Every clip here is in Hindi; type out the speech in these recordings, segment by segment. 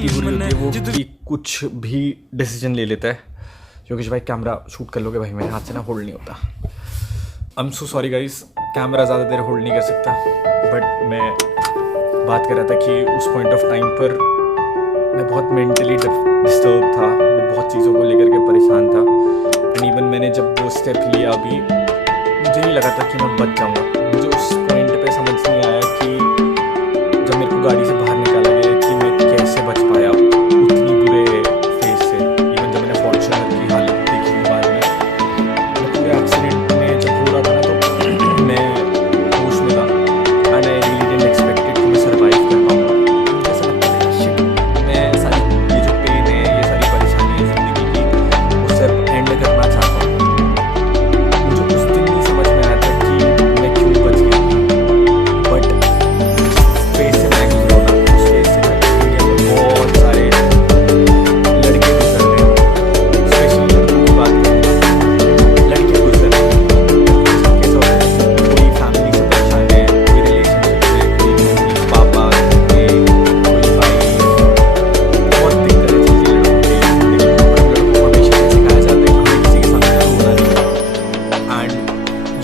इतनी बुरी होती है वो कि कुछ भी डिसीजन ले लेता है। क्योंकि भाई कैमरा शूट कर लोगे भाई, मेरे हाथ से ना होल्ड नहीं होता। I am so sorry guys, camera ज़्यादा देर होल्ड नहीं कर सकता। बट मैं बात कर रहा था कि उस पॉइंट ऑफ टाइम पर मैं बहुत मेंटली डिस्टर्ब था, मैं बहुत चीज़ों को लेकर के परेशान था। एंड इवन मैंने जब वो स्टेप लिया अभी, मुझे नहीं लगा था कि मैं बच जाऊँगा। मुझे उस पॉइंट पे समझ नहीं आया कि जब मेरे को गाड़ी से बाहर निकाला गया कि मैं कैसे बच पाया उतनी बुरे फेस से। इवन जब मैंने फॉर्च्यूनर की हालत देखी बाद में, मैं पूरे एक्सीडेंट में जब हो रहा था ना तो मैं होश में था। And I really didn't expected कि मैं सर्वाइव कर पाऊँगा। मुझे ऐसा लगता है शिट, मैं सारी ये जो पेन है, ये सारी परेशानी है ज़िंदगी की, उसे एंड करना चाहता हूँ। मुझे उस दिन नहीं समझ में आया था कि मैं क्यों बच गया। बट फेस से मैं गुजरा ना, उस फेस से इंडिया में बहुत सारे लड़के गुजर रहे हैं। स्पेशली लड़कों की बात करें, लड़के गुजर रहे हैं। कैसा होता है, कोई फैमिली से परेशान है, कोई रिलेशनशिप से, कोई मम्मी पापा, कोई भाई, बहुत दिक्कत है चीज़ें लड़कों की ज़िंदगी में। और लड़कों को हमेशा ये सिखाया जाता है कि हमें किसी के सामने रोना नहीं है। एंड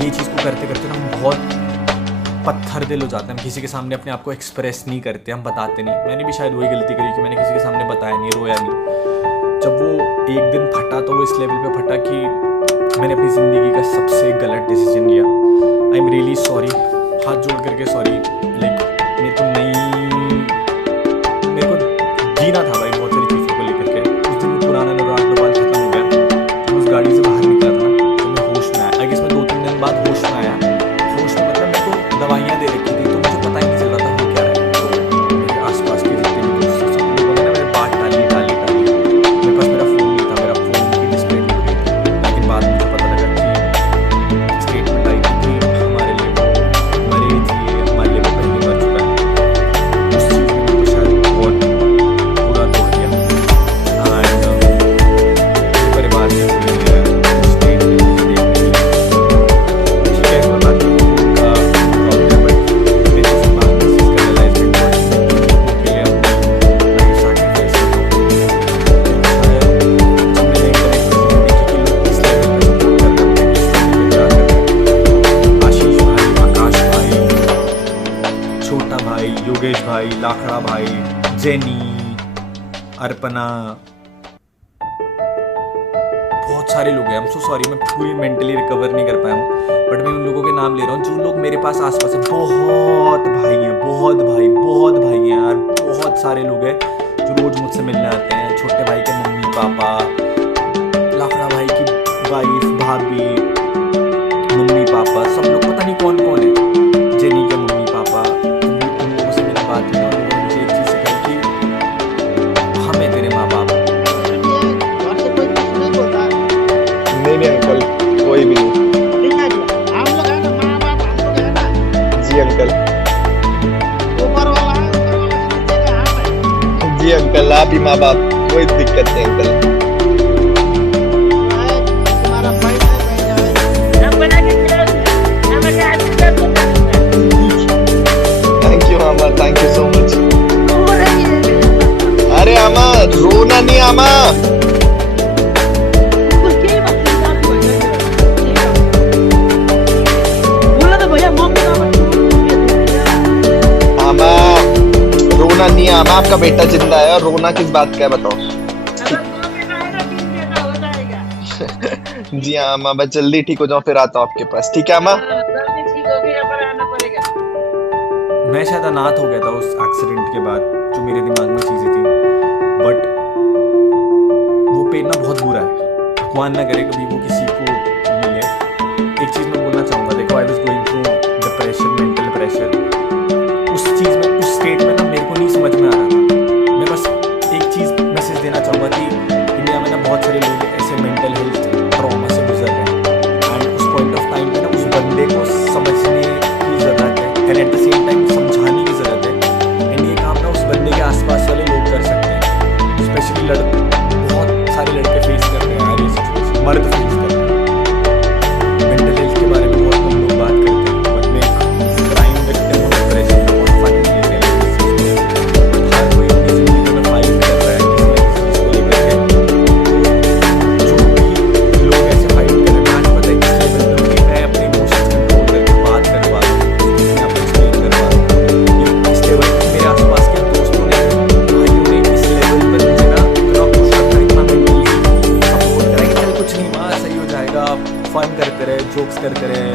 ये चीज़ को करते करते ना हम बहुत पत्थर दिल हो जाते हैं। हम किसी के सामने अपने आप को एक्सप्रेस नहीं करते, हम बताते नहीं। मैंने भी शायद वही गलती करी कि मैंने किसी के सामने बताया नहीं, रोया नहीं। जब वो एक दिन फटा तो वो इस लेवल पे फटा कि मैंने अपनी ज़िंदगी का सबसे गलत डिसीजन लिया। आई एम रियली सॉरी, हाथ जोड़ करके सॉरी। लाइक मेरे को जीना था भाई बहुत सारी चीज़ों को लेकर के। उस दिन वो पुराना अनुराग डोभाल खत्म हो गया। तो उस गाड़ी से बाहर निकला था ना, तो मैं होश में आया। आई गेस मैं 2-3 दिन बाद होश में आया। होश में मतलब मेरे को दवाइयाँ दे रखी थी, तो मुझे पता ही नहीं चल रहा था हो क्या रहा है। तो मेरे आसपास के जितने भी दोस्त थे, सब लोगों ने ना मेरे बात टाली। मेरे पास मेरा फ़ोन नहीं था, मेरा फ़ोन की डिस्प्ले टूट गई थी। लेकिन बाद में मुझे पता लगा कि स्टेटमेंट आई थी कि हमारे लिए वो मरे जिए, हमारे लिए वो पहले मर चुका है। उस चीज़ ने मुझे शायद बहुत पूरा तोड़ दिया। एंड मेरे परिवार से कोई स्टेट में मुझे देखने लगी। ठीक है, कोई बात नहीं, उनका प्रॉब्लम है। बट मेरे से बात नहीं, इसका रियलाइजमेंट हुआ कि मैं लोगों के लिए अपनी लाइफ सैक्रिफाइस कर रहा हूँ। शायद जब मैंने इंटरनेट पर चीज़ें देखी कि लोग इस लेवल पे सपोर्ट कर रहे हैं, इस लेवल पे प्यार कर रहे हैं, आशीष भाई, आकाश भाई, छोटा भाई, योगेश भाई, लाखड़ा भाई, जेनी, अर्पणा, बहुत सारे लोग हैं। आई एम सो सॉरी, मैं पूरी मेंटली रिकवर नहीं कर पाया हूँ। बट मैं उन लोगों के नाम ले रहा हूँ जो लोग मेरे पास आसपास हैं। बहुत भाई हैं, बहुत भाई हैं यार। बहुत सारे लोग हैं जो रोज़ मुझसे मिलने आते हैं। छोटे भाई के मम्मी पापा, लाखड़ा भाई की वाइफ, भाभी, मम्मी पापा, सब लोग पता नहीं कौन कौन है। जेनी के मम्मी पापा, उन लोगों से मेरी बात हुई ना, उन लोगों ने मुझे एक चीज़ सिखाई कि हम हैं तेरे माँ बाप। नहीं अंकल, कोई भी नहीं। हम लोग है ना, माँ बाप हम लोग है ना। जी अंकल। ऊपर वाला है, ऊपर वाला से नीचे का हम है। जी अंकल, आप ही माँ बाप, कोई दिक्कत नहीं अंकल। तुम्हारा भाई है। हम बना के खिलाएंगे, हम क्या आशीर्वाद को thank you mama, thank you so much. करेंगे। अरे आमा, रोना नहीं आमा। बोला तो भैया मम्मी का आमा, रोना नहीं आमा, आपका बेटा जिंदा है और रोना किस बात का है बताओ। जी हाँ आमा, बस जल्दी ठीक हो जाओ फिर आता हूँ आपके पास। ठीक है आमा। ठीक हो गया, पर आना पड़ेगा। मैं शायद अनाथ हो गया था उस एक्सीडेंट के बाद, जो मेरे दिमाग में चीज़ें थी। बट वो पेन ना बहुत बुरा है। भगवान ना करे कभी वो किसी को मिले। एक चीज़ मैं बोलना चाहूँगा, देखो I was going through depression, mental pressure. उस चीज़ में, उस स्टेट में ना मेरे को नहीं समझ में आ रहा था। मैं बस एक चीज़ मैसेज देना चाहूँगा कि इंडिया में ना बहुत सारे लोग ऐसे मेंटल हेल्थ ट्रॉमा से गुजर रहे हैं। एंड उस पॉइंट ऑफ टाइम पे ना उस बंदे को समझने की ज़रूरत है, and at the same time समझाने की ज़रूरत है। एंड ये काम ना उस बंदे के आसपास वाले लोग कर सकते हैं। स्पेशली बहुत सारे लड़के फेस कर रहे हैं यार ये सिचुएशन, मर्द फेस कर रहे हैं। मेंटल हेल्थ के बारे में बहुत कम लोग बात करते हैं। बट मैं एक क्राइम विक्टिम फन करते रहे, जोक्स करते रहे,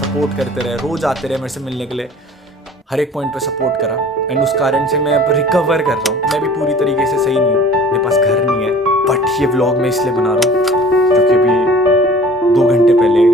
सपोर्ट करते रहे, रोज़ आते रहे मेरे से मिलने के लिए, हर एक पॉइंट पे सपोर्ट करा। एंड उस कारण से मैं अब रिकवर कर रहा हूँ। मैं भी पूरी तरीके से सही नहीं हूँ, मेरे पास घर नहीं है, बट ये व्लॉग मैं इसलिए बना रहा हूँ क्योंकि अभी 2 घंटे पहले